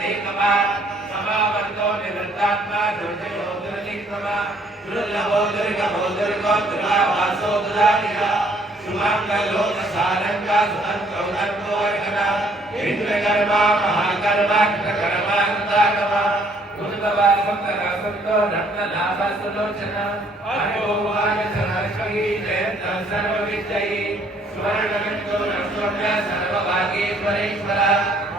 देकमा समावर्तो निवृत्तात्मा दुर्जयो दुर्निक्रमा दुर्लभो दुर्गमो दुर्गो दुरावासो दुरानिया सुमंगलो सारंगा सुतंत्रो धर्मो अर्घना इंद्रकर्मा महाकर्मा कृतकर्मा कृताकर्मा उद्भवा संतरा संतो रत्ननाभा सुलोचना अनुभवान सरस्वती जयंत सर्वविद्यये स्वर्णगंतो रसोम्य सर्वभागेश्वरेश्वरा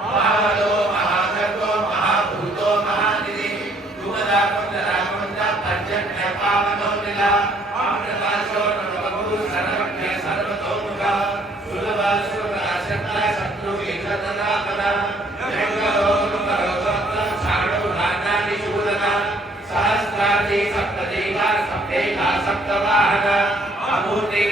महावलो महागर्भो महाभूतो महानिधि धूमदा कुंदरा कुंदा पर्जन्य पावनो नीला अमृताशो नवगुरु सर्वज्ञ सर्वतोमुखा सुलभा सुरता शक्ता शत्रु विघ्ननापना जंगलो नुकरो सप्त साणो राजानि शूदना सहस्रादि सप्तदेवा सप्तेका सप्तवाहना अभूते